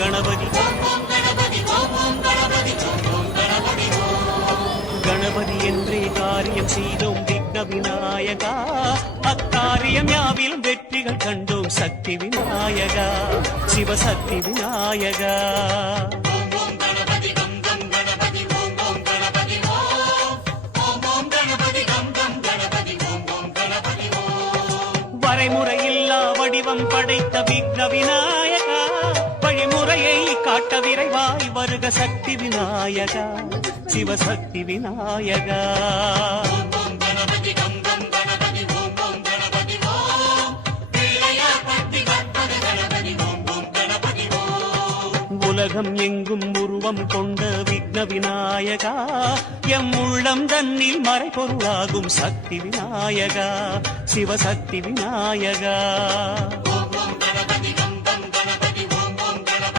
கணபதி கணபதி என்றே காரியம் செய்தோம் விக்ன விநாயகா, அக்காரியம் யாவிலும் வெற்றிகள் கண்டோம் சக்தி விநாயகா, சிவசக்தி விநாயகா. வரைமுறையில்லா வடிவம் படைத்த விக்ன விநாயகா, வழிமுறையை காட்ட விரைவாய் வருக சக்தி விநாயகா, சிவசக்தி விநாயகா. உலகம் எங்கும் உருவம் கொண்ட விக்ன விநாயகா, எம் உள்ளம் தன்னில் மறைபொருளாகும் சக்தி விநாயகா, சிவசக்தி விநாயகா.